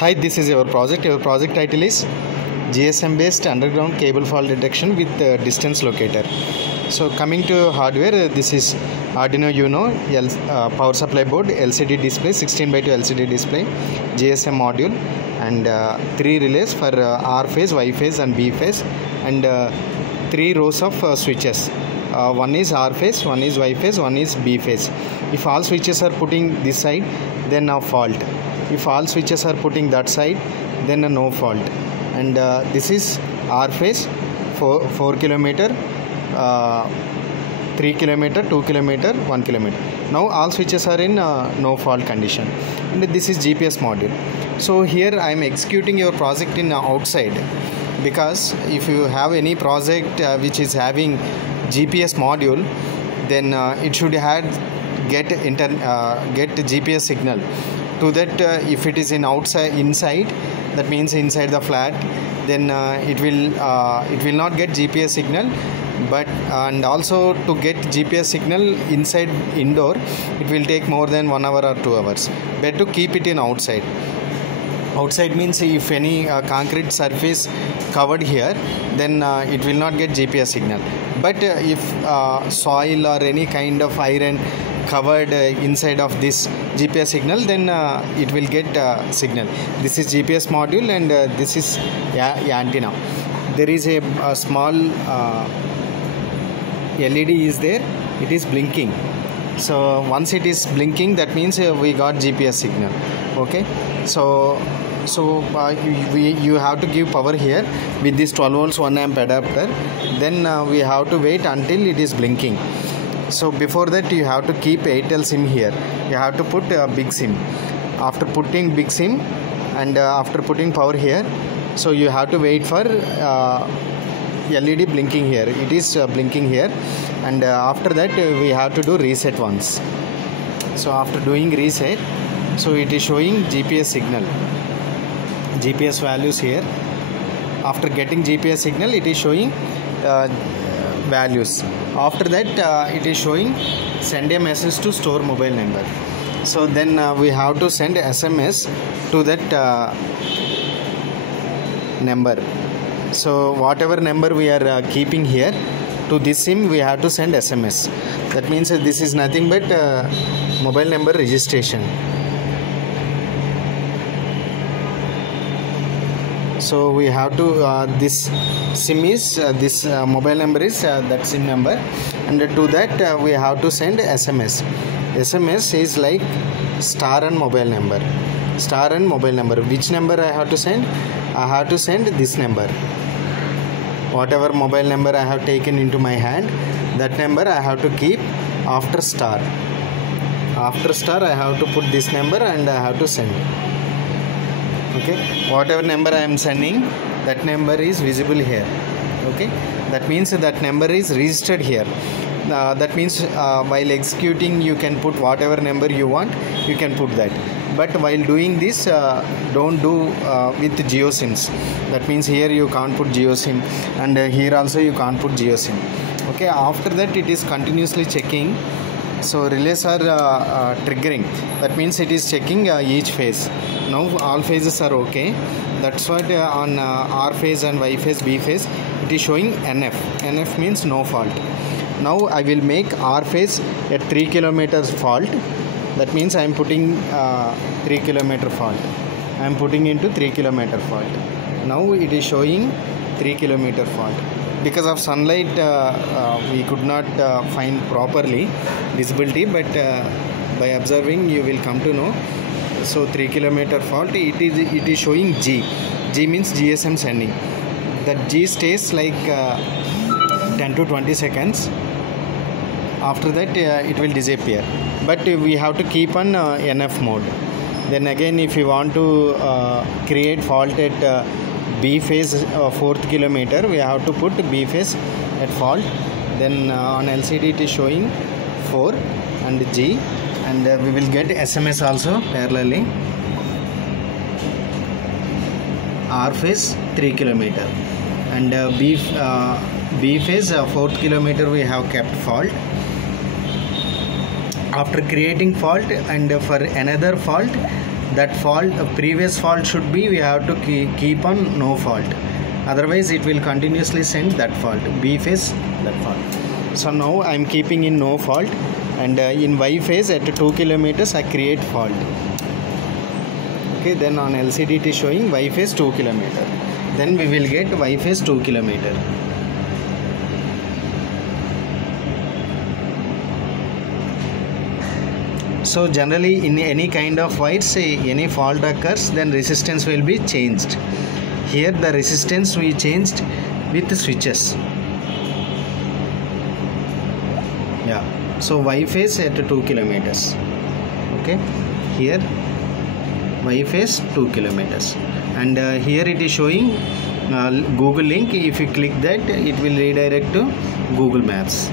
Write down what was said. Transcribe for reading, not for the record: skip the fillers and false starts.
Hi, this is your project. Your project title is GSM based underground cable fault detection with distance locator. So coming to hardware, this is Arduino Uno power supply board, LCD display, 16:2 LCD display, GSM module, and 3 relays for R phase, Y phase and B phase, and 3 rows of switches. One is R phase, one is Y phase, one is B phase. If all switches are putting this side, then a fault. If all switches are putting that side, then a no fault. And this is R phase, 4 kilometer, 3 kilometer, 2 kilometer, 1 kilometer. Now all switches are in no fault condition. And this is GPS module. So here I am executing your project in outside, because if you have any project which is having GPS module, then it should get GPS signal. To that, if it is inside, that means inside the flat, then it will not get GPS signal. But and also to get GPS signal inside indoor, it will take more than 1 hour or 2 hours. Better to keep it in outside. Outside means if any concrete surface covered here, then it will not get GPS signal. But if soil or any kind of iron covered inside of this GPS signal, then it will get signal. This is GPS module, and this is antenna. There is a small LED is there. It is blinking. So once it is blinking, that means we got GPS signal. Okay, so you have to give power here with this 12 volts 1 amp adapter. Then we have to wait until it is blinking. So before that, you have to keep Airtel SIM here. You have to put a big SIM. After putting big SIM and after putting power here, so you have to wait for LED blinking here. It is blinking here, and after that we have to do reset once. So after doing reset, so it is showing GPS signal, GPS values here. After getting GPS signal, it is showing values. After that, it is showing send a message to store mobile number. So then we have to send SMS to that number. So whatever number we are keeping here, to this SIM we have to send SMS. That means this is nothing but mobile number registration. So we have to this SIM is this mobile number is that SIM number, and to that we have to send SMS. SMS is like star and mobile number. Star and mobile number. Which number I have to send? I have to send this number. Whatever mobile number I have taken into my hand, that number I have to keep after star. After star, I have to put this number and I have to send. Okay, whatever number I am sending, that number is visible here. Okay, that means that number is registered here. That means while executing, you can put whatever number you want, you can put that. But while doing this, don't do with GeoSIMs. That means here you can't put GeoSIM, and here also you can't put GeoSIM. Okay, after that it is continuously checking. So relays are triggering. That means it is checking each phase. Now all phases are okay. That's what on R phase and Y phase, B phase, it is showing NF. NF means no fault. Now I will make R phase at 3 kilometers fault. That means I am putting 3 kilometer fault. I am putting into 3 kilometer fault. Now it is showing 3 kilometer fault. Because of sunlight, we could not find properly visibility, but by observing you will come to know. So 3 kilometer fault, it is showing G. G means GSM sending. That G stays like 10 to 20 seconds. After that it will disappear. But we have to keep on NF mode. Then again, if you want to create fault at B phase 4th kilometer, we have to put B phase at fault. Then on LCD it is showing 4 and G, and we will get SMS also parallelly. R phase 3 kilometer, and B phase 4th kilometer we have kept fault. After creating fault and for another fault, that fault, previous fault should be, we have to keep on no fault, otherwise it will continuously send that fault, B phase that fault. So now I am keeping in no fault, and in Y phase at 2 km I create fault. Okay, then on LCD it is showing Y phase 2 km, then we will get Y phase 2 km. So generally in any kind of wires, any fault occurs, then resistance will be changed. Here the resistance we changed with switches. Yeah, so Y phase at 2 km. Okay, here Y phase 2 km, and here it is showing Google link. If you click that, it will redirect to Google Maps.